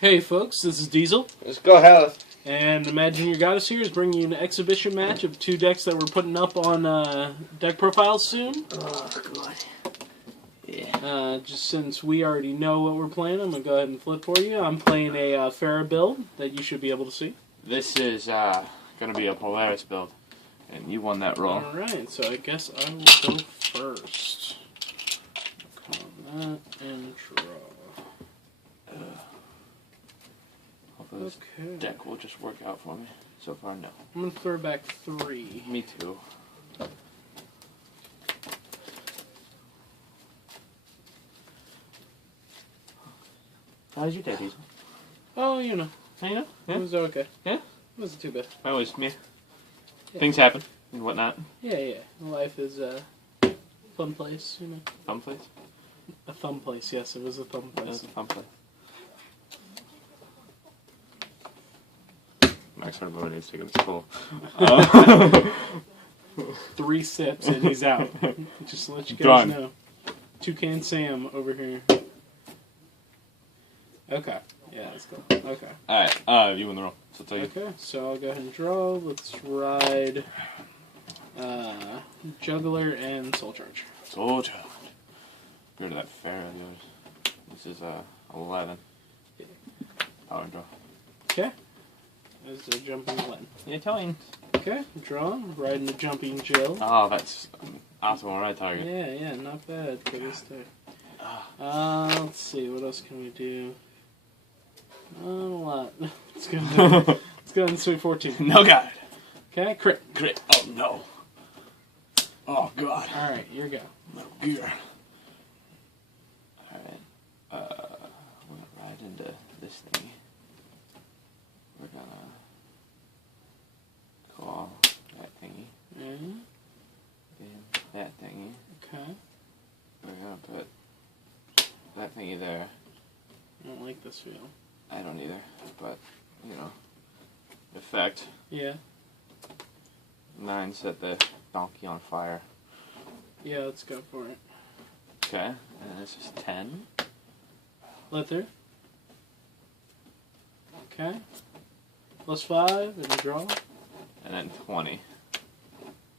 Hey folks, this is Diesel. Let's go, Qoheleth. And Imagine Your Goddess here is bringing you an exhibition match of two decks that we're putting up on deck profiles soon. Oh, God. Yeah. Just since we already know what we're playing, I'm going to go ahead and flip for you. I'm playing a Farah build that you should be able to see. This is going to be a Polaris build, and you won that roll. Alright, so I guess I will go first. Call that and draw. Hopefully this deck will just work out for me. So far, no. I'm going to throw back 3. Me too. How did you take these? Oh, you know. Yeah? It was okay. Yeah? It wasn't too bad. Always me. Yeah. Things happen and whatnot. Yeah. Life is a fun place, you know. Thumb place? A thumb place, yes, it was a thumb place. That's a thumb place. Max Hardboard needs to take his full. 3 sips and he's out. Just to let you guys Done. know. Toucan Sam over here. Okay. Yeah, let's go. Okay. Alright, you win the roll. So tell you. Okay, so I'll go ahead and draw. Let's ride Juggler and Soul Charge. Soul Charge. Get rid of that Farah of yours. This is 11. Yeah. Power and draw. Okay. There's the jumping Len. Yeah, telling. Okay, draw. Riding the jumping Jill. Oh, that's awesome on right target. Yeah, not bad for this day. Let's see, what else can we do? Not a lot. Let's go in Sweet 14. No God. Okay, crit. Crit. Oh no. Oh God. Alright, here we go. No gear. Alright. We're gonna ride into this thingy. We're gonna call that thingy. Yeah. Then that thingy. Okay. We're gonna put that thingy there. I don't like this feel. I don't either, but you know, effect. Yeah. 9 set the donkey on fire. Yeah, let's go for it. Okay, and this is 10. Leather. Okay. +5 and draw. And then 20.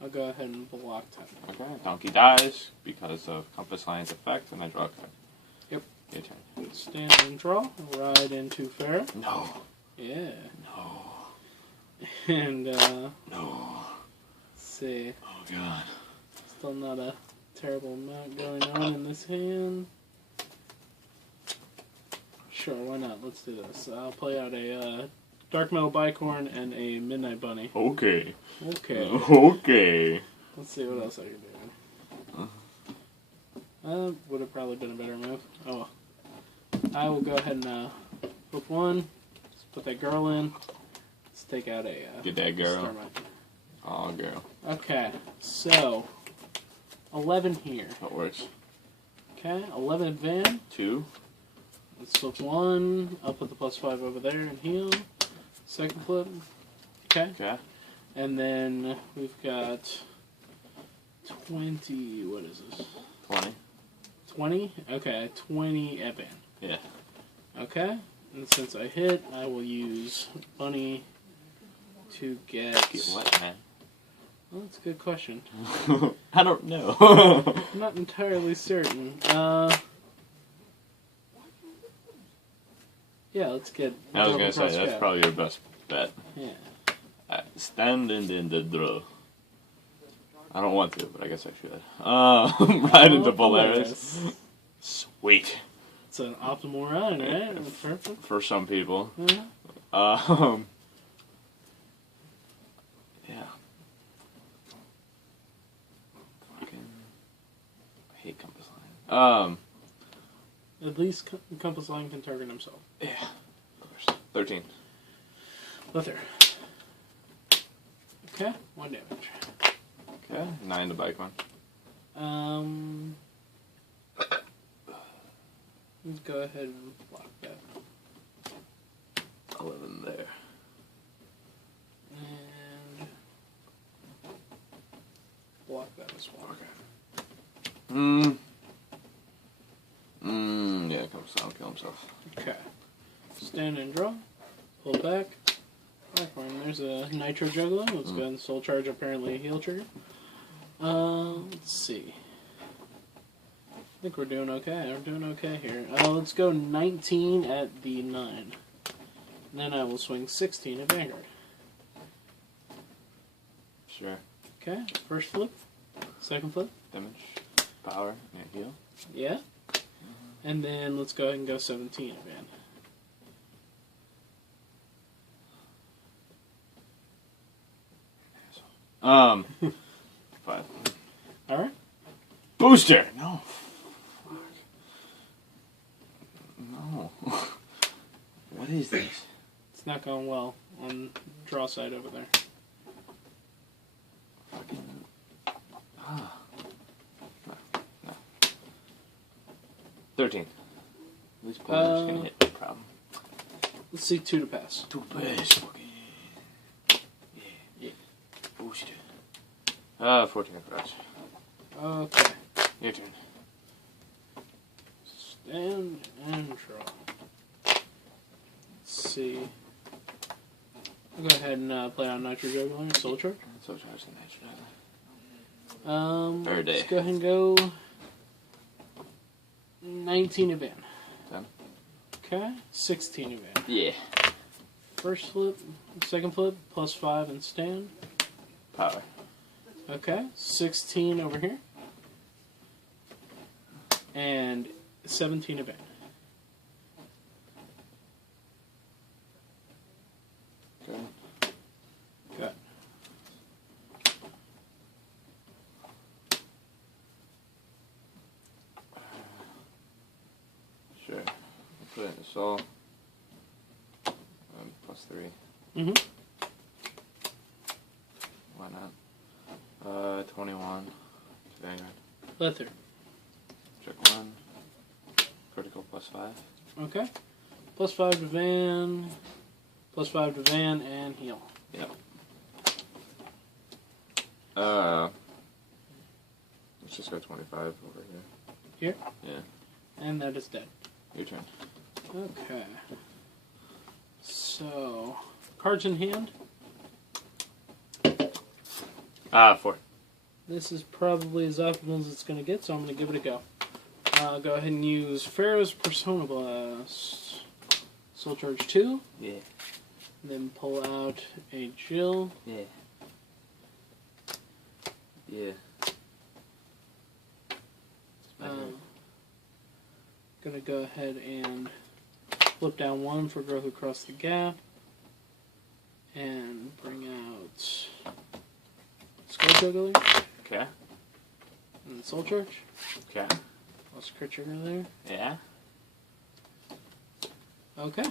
I'll go ahead and block 10. Okay, donkey dies because of Compass Line's effect, and I draw a card. Yep. Your turn. Stand and draw. Ride into Farah. No. Yeah. No. And, No. let's see. Oh God. Still not a terrible amount going on in this hand. Sure, why not? Let's do this. I'll play out a Dark Metal Bicorn and a Midnight Bunny. Okay. Okay. Okay. Let's see what else I can do. Would have probably been a better move. Oh well. I will go ahead and flip 1. Let's put that girl in. Let's take out a Get that girl. Starmite. Oh, girl. Okay, so 11 here. That works. Okay, 11 at Van. 2. Let's flip 1. I'll put the +5 over there and heal. Second flip. Okay. Okay. And then we've got 20. What is this? 20. 20? Okay, 20 at Van. Yeah. Okay. And since I hit, I will use Bunny to get what, man? Well, that's a good question. I don't know. I'm not entirely certain. Yeah, let's get. I was double gonna say, cross that's grab. probably your best bet. Yeah. Standing in the draw. I don't want to, but I guess I should. Right into Polaris. Sweet. It's an optimal run, right? Perfect. For some people. Yeah. Yeah. Fucking. I hate Compass Line. At least Compass Line can target himself. Yeah. Of course. 13. Leather. Okay, 1 damage. Okay. 9 to bike one. Let's go ahead and block that. 11 there. And block that as well. Okay. Yeah, Compass Line will kill himself. Okay. stand and draw. Pull back. Platform. There's a Nitro Juggler. Let's go ahead and Soul Charge, apparently a heal trigger. Let's see. I think we're doing okay. We're doing okay here. Let's go 19 at the 9. Then I will swing 16 at Vanguard. Sure. Okay, first flip. Second flip. Damage. Power. And heal. Yeah. And then let's go ahead and go 17 at Van. Five. Alright. Booster! No. Fuck. No. What is this? It's not going well on draw side over there. Fucking. No. 13. At least Polaris can hit, no problem. Let's see 2 to pass. 2 pass. Fucking. Yeah. Booster. 14 approach. Okay. Your turn. Stand and draw. Let's see. I'll go ahead and play on Nitro Juggler, Soul Charge. Soul Charge and Nitro Juggler. Fair day. Let's go ahead and go 19 of Van. 10. Okay, 16 of Van. Yeah. First flip, second flip, +5 and stand. Power. Okay, 16 over here. And 17 of Van. Okay. Good. Sure. I'll put it in the soul. +3. Mm-hmm. Why not? 21. Vanguard. Leather. Check 1. Critical +5. Okay. +5 to Van. +5 to Van and heal. Yep. Let's just go 25 over here. Here? Yeah. And that is dead. Your turn. Okay. So, cards in hand. 4. This is probably as optimal as it's going to get, so I'm going to give it a go. Go ahead and use Farah's Persona Blast. Soul Charge 2. Yeah. Then pull out a Jill. Yeah. Yeah. Gonna go ahead and flip down 1 for growth across the gap. And bring out Skull Juggler. Okay. And Soul Charge. Okay. Plus crit trigger there. Yeah. Okay.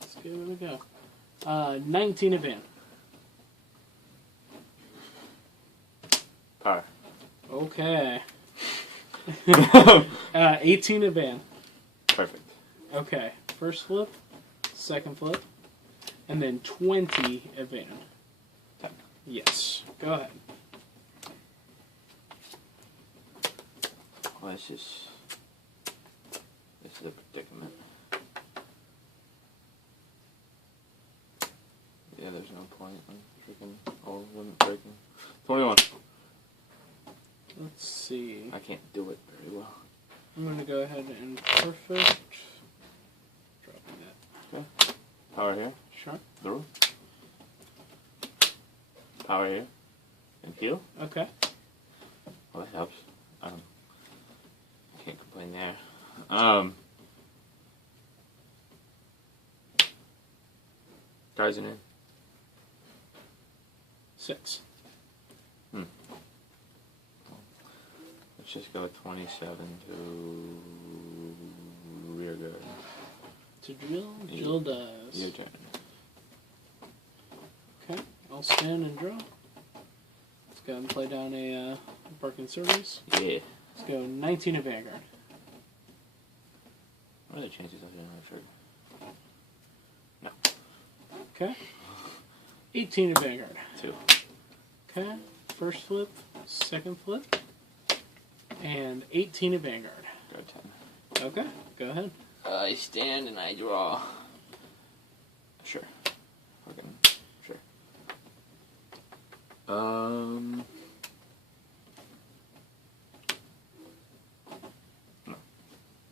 Let's give it a go. 19 of Van. Power. Okay. 18 of Van. Perfect. Okay. First flip, second flip, and then 20 of Van. 10. Yes. Go ahead. Well, this is a predicament. Yeah, there's no point in freaking all of them breaking. 21. Let's see. I can't do it very well. I'm going to go ahead and perfect. Dropping that. Okay. Power here. Sure. Through. Power here. And heal. Okay. Well, that helps. Can't complain there. Guys in. 6. Let's just go 27 to rear guard. To drill? Jill does. Your turn. Okay. I'll stand and draw. Let's go ahead and play down a Barking Service. Yeah. Let's go 19 of Vanguard. What are the chances of doing that trigger? No. Okay. 18 of Vanguard. 2. Okay. First flip, second flip, and 18 of Vanguard. Go 10. Okay. Go ahead. I stand and I draw. Sure. Fucking sure. No.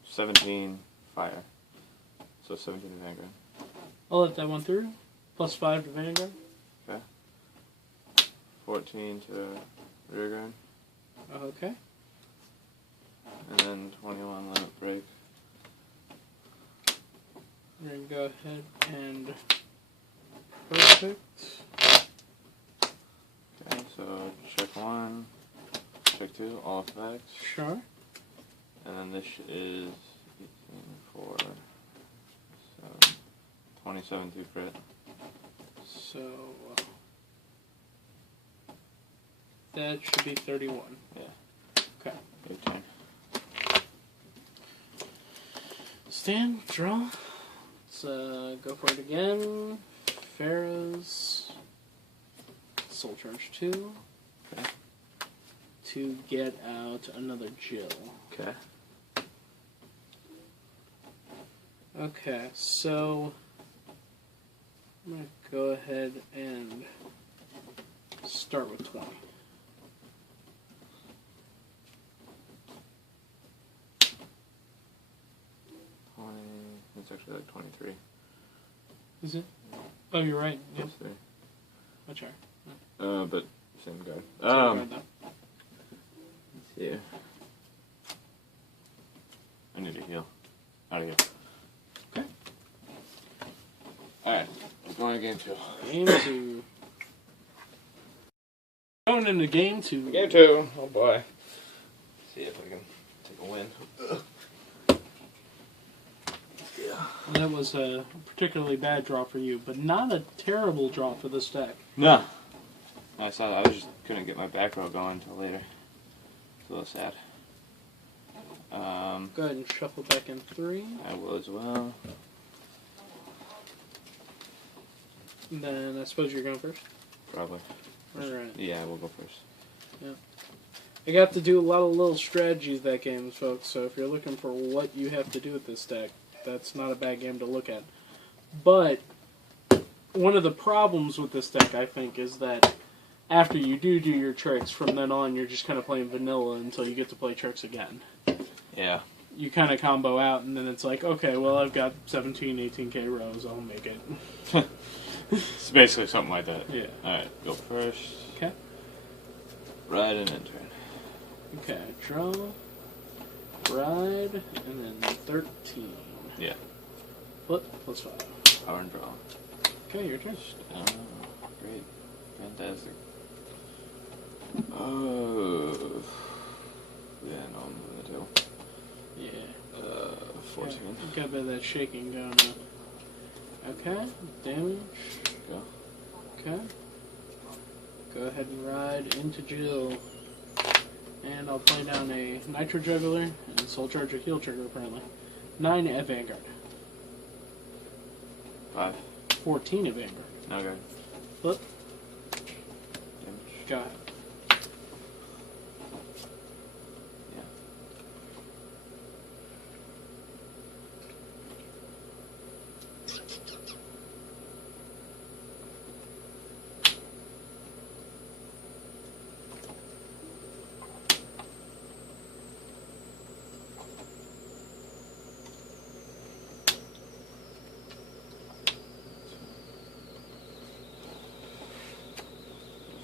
17 fire. So 17 to Vanguard. I'll let that one through. +5 to Vanguard. Okay. 14 to Rearguard. Okay. And then 21 limit break. We're going to go ahead and perfect. Okay, so check 1, check 2, all effects. Sure. And then this is 18, 4, 7, 27 to crit. So that should be 31. Yeah. Okay. Your turn. Stand, draw. Let's go for it again. Farah's Soul Charge 2. Okay. To get out another Jill. Okay. Okay, so I'm going to go ahead and start with 20. It's actually like 23. Is it? Oh, you're right. Yeah. Plus 3. Much higher. But same guard. Same guard, though. Let's see. I need to heal. Out of here. Okay. Alright, we're going to game 2. Game 2. Going into game 2. Game 2. Oh boy. Let's see if I can take a win. Yeah. That was a particularly bad draw for you, but not a terrible draw for this deck. No. I saw that. I just couldn't get my back row going until later. It's a little sad. Go ahead and shuffle back in 3. I will as well. And then I suppose you're going first? Probably. Alright. Yeah, we'll go first. Yeah. I got to do a lot of little strategies that game, folks, so if you're looking for what you have to do with this deck, that's not a bad game to look at. But one of the problems with this deck, I think, is that after you do your tricks, from then on you're just kind of playing vanilla until you get to play tricks again. Yeah. You kind of combo out, and then it's like, okay, well, I've got 17, 18k rows, I'll make it. It's basically something like that. Yeah. Alright, go first. Okay. Ride and then turn. Okay, draw, ride, and then 13. Yeah. Flip, +5. Power and draw. Okay, your turn. Great. Fantastic. Oh. Yeah, no, I'm moving the table. Yeah. 14. Got a bit of that shaking going on. Okay, damage. Go. Okay. Go ahead and ride into Jill. And I'll play down a Nitro Juggler and Soul Charge a Heal Trigger, apparently. 9 at Vanguard. 5. 14 at Vanguard. No go. Flip. Damage. Go ahead. Yeah.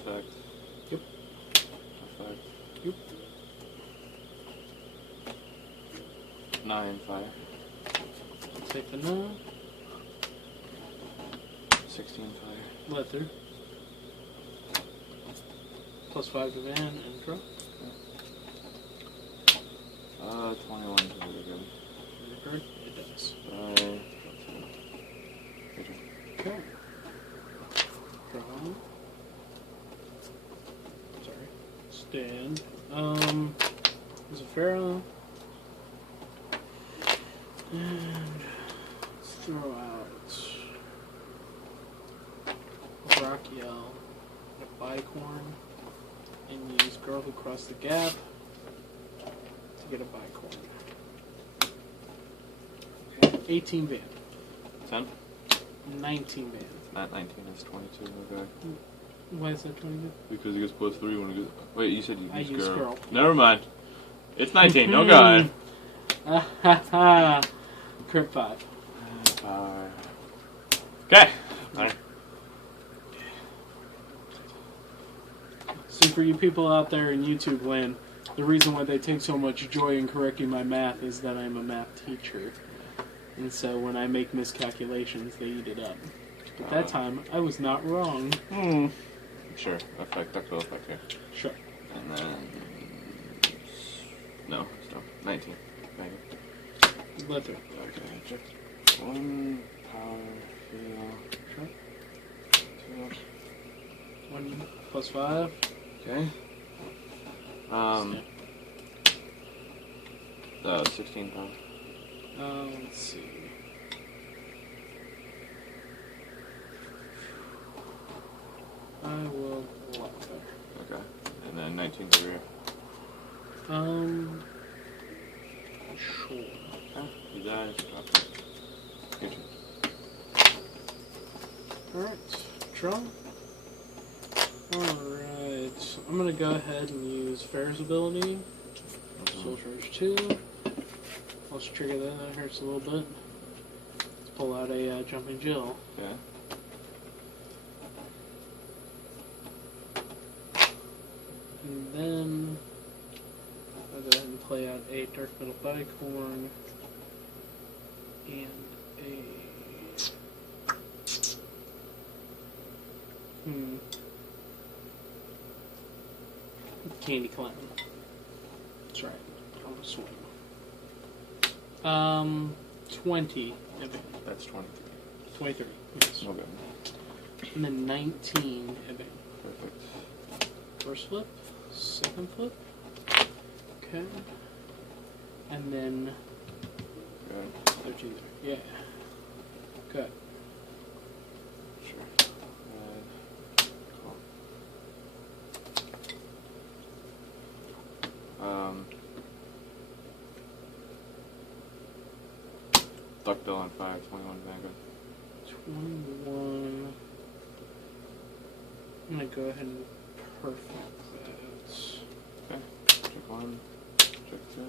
Effect. Yep. Effect. Yep. 9 fire. Take the 9. 16 fire. Let through. +5 to Van and draw. 21 is really good. Record. It does. Okay. Draw. Sorry. Stand. There's a Farah. And let's throw out a Brachio, a Bicorn, and use Girl Who Crossed the Gap to get a Bicorn. 18 Van. 10? 19 band. Not 19, it's 22. Okay. Why is that 22? Because he gets +3 when he goes. Wait, you said you I use use girl. Never mind. It's 19. No god. Ah ha ha. Crit 5. Okay. Alright. So for you people out there in YouTube land, the reason why they take so much joy in correcting my math is that I'm a math teacher. And so when I make miscalculations, they eat it up. But that time, I was not wrong. Sure. Effect. Duckbill effect here. Sure. And then... No. Still. 19. Bang. Let through. Okay. Check. 1 power feel. Sure. 1 plus 5. Okay. 16 power. Let's see. I will block there. Okay. And then 19 to rear. Sure. Okay. He dies. Okay. Alright. Draw. Alright. I'm gonna go ahead and use Farah's ability. Soul Charge 2. Let's trigger that. That hurts a little bit. Let's pull out a Jumping Jill. Okay. And then I'll go ahead and play out a Dark Metal Bicorn and a Candy Clown. That's right. On a swing. 20 event. That's 23. 23. Yes. Okay. And then 19 event. Perfect. First flip, second flip. Okay. And then Good. 13. Yeah. Good. Sure. Cool. Duckbill on 5, 21 Vanguard. 21. I'm gonna go ahead and perfect that. Okay. Check 1. Check 2.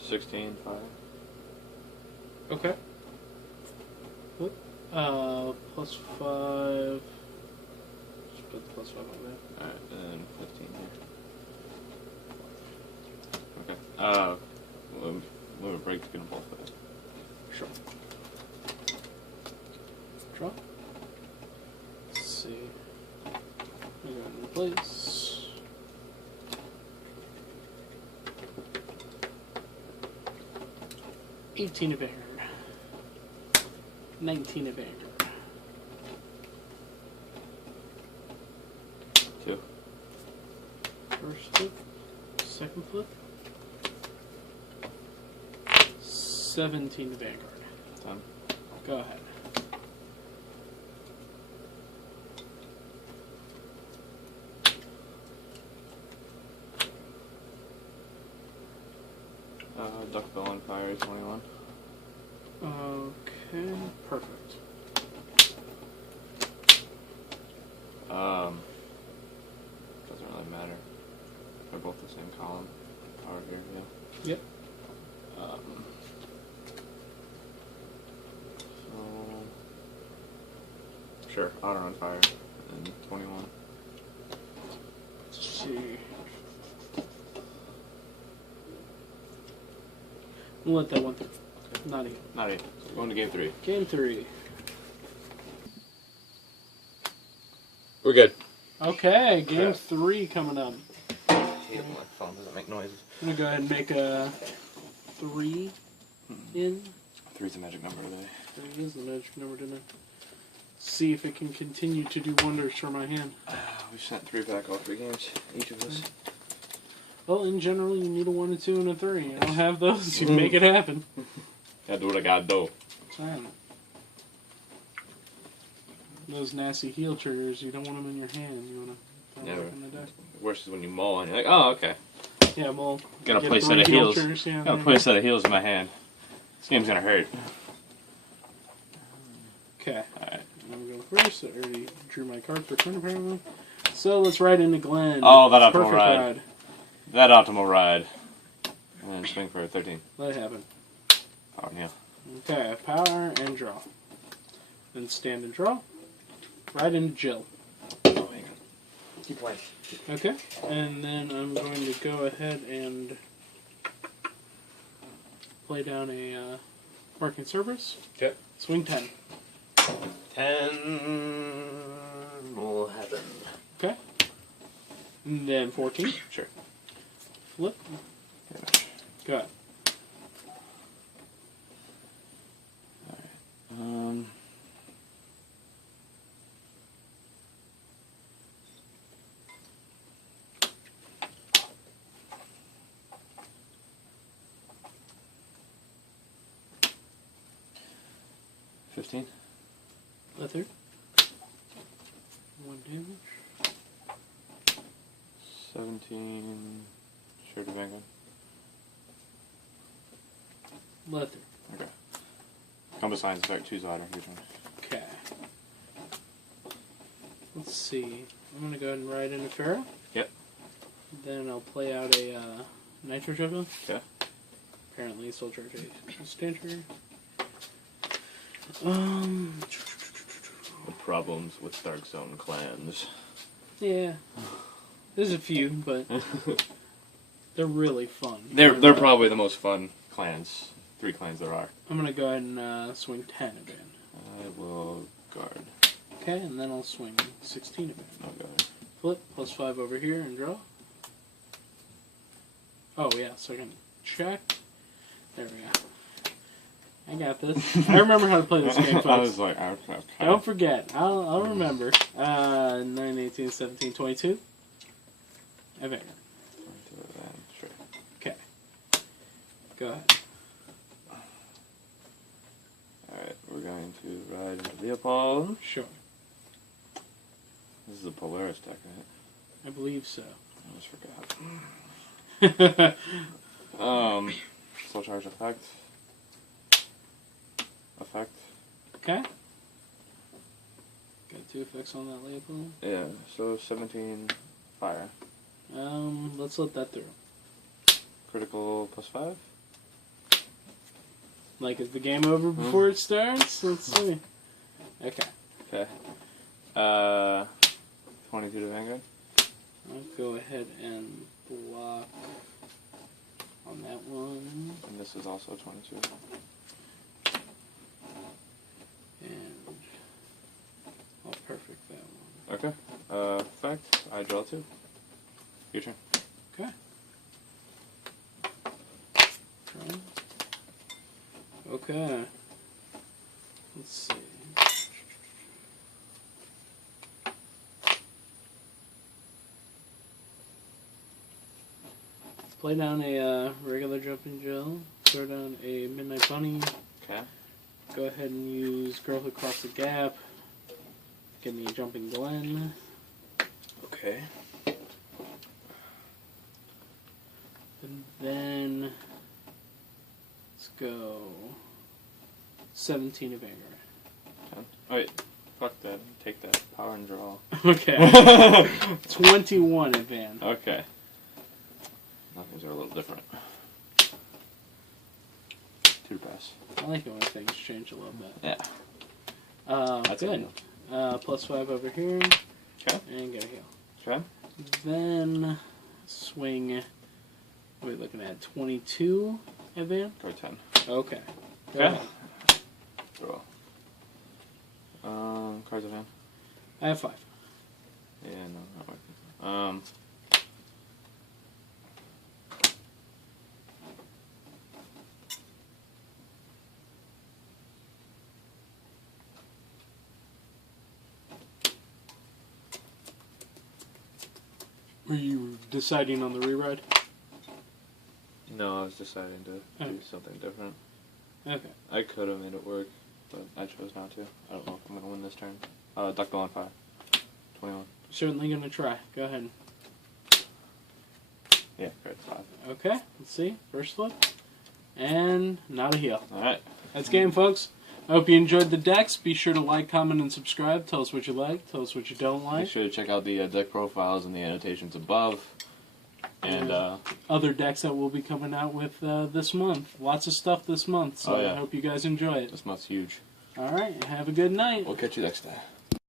16, 5. Okay. Whoop. Plus 5. Just put the plus 5 on there. Alright, and 15 here. Okay. Limit break's gonna both fit. Sure. Draw. Let's see. I got it in place. $18 of Vanguard. 19 of Vanguard. 2. First flip. Second flip. 17 of Vanguard. 10. Go ahead. Duckbill on fire, 21. Okay, perfect. Doesn't really matter. They're both the same column. Power here, yeah. Yep. So sure, Honor on fire and 21. Let's see. We'll let that one through. Not even. Not 8. So going to game 3. Game 3. We're good. Okay, game 3 coming up. I hate when my phone doesn't make noises. I'm gonna go ahead and make a 3 in. 3's a magic number today. 3 is the magic number, didn't it? See if it can continue to do wonders for my hand. We've sent 3 back all 3 games, each of us. Well, in general, you need a 1, a 2, and a 3. I don't have those. You make it happen. Gotta do what I gotta do. Fine. Those nasty heel triggers, you don't want them in your hand. You want to Never. Back in the deck. Worse is when you mull and you're like, oh, okay. Yeah, well, Got a get play set of three heals. vultures, yeah, Got a play set of heals in my hand. This game's gonna hurt. Okay. Alright. I'm going to go first. I already drew my card for turn apparently. So let's ride into Glen. Oh, that optimal Perfect ride. That optimal ride. And then swing for a 13. Let it happen. Power Neil. Okay, power and draw. Then stand and draw. Ride into Jill. Oh, hang on. Keep playing. Okay, and then I'm going to go ahead and play down a Marking Cerberus. Okay. Swing 10. 10 will happen. Okay. And then 14. Sure. Flip. Go ahead. Alright. 15. Leather. 1 damage. 17. Sure to Vanguard. Leather. Okay. Compass lines effect, choose ladder. Your turn. Okay. Let's see. I'm going to go ahead and ride into Farah. Yep. Then I'll play out a Nitro Javelin. Okay. Apparently, Soul Charge a Stancher. The problems with Dark Zone clans. Yeah. There's a few, but they're really fun. They're probably the most fun clans. 3 clans there are. I'm going to go ahead and swing 10 again. I will guard. Okay, and then I'll swing 16 again. I'll guard. Flip, +5 over here and draw. Oh, yeah, so I can check. There we go. I got this. I remember how to play this game, folks. I was like, okay. Don't forget. I'll remember. 9, 18, 17, 22. Vanguard. Sure. Okay. Go ahead. Alright, we're going to ride into Leopold. Sure. This is a Polaris deck, right? I believe so. I just forgot. Soul Charge effect. Effect. Okay. Got 2 effects on that Leopold. Yeah, so 17 fire. Let's let that through. Critical +5. Like, is the game over before it starts? Let's see. Okay. Okay. 22 to Vanguard. I'll go ahead and block on that one. And this is also 22. And I'll perfect that one. Okay. Effect. I draw 2. Your turn. Okay. Try. Okay. Let's see. Play down a regular jumping gel. Throw down a Midnight Bunny. Okay. Go ahead and use Growth Across the Gap. Give me a Jumping Glen. Okay. And then let's go 17 of Vanguard. 10. Oh, wait. Fuck that. Take that. Power and draw. Okay. 21 of Van. Okay. Things are a little different. 2 pass. I like it when things change a little bit. Yeah. That's good. +5 over here. Okay. And get a heal. Okay. Then swing. What are we looking at? 22 at Van? Go 10. Okay. Go Okay. ahead. Draw. Cards of hand. I have 5. Yeah, no, not working. Were you deciding on the reride? No, I was deciding to do something different. Okay. I could have made it work, but I chose not to. I don't know if I'm going to win this turn. Duck Bill on fire. 21. Certainly going to try. Go ahead. Yeah, card 5. Okay, let's see. First flip. And not a heal. Alright. That's game, folks. I hope you enjoyed the decks. Be sure to like, comment, and subscribe. Tell us what you like. Tell us what you don't Be like. sure to check out the deck profiles and the annotations above. And, other decks that we'll be coming out with this month. Lots of stuff this month, so Oh, yeah. I hope you guys enjoy it. this month's huge. Alright, have a good night. We'll catch you next time.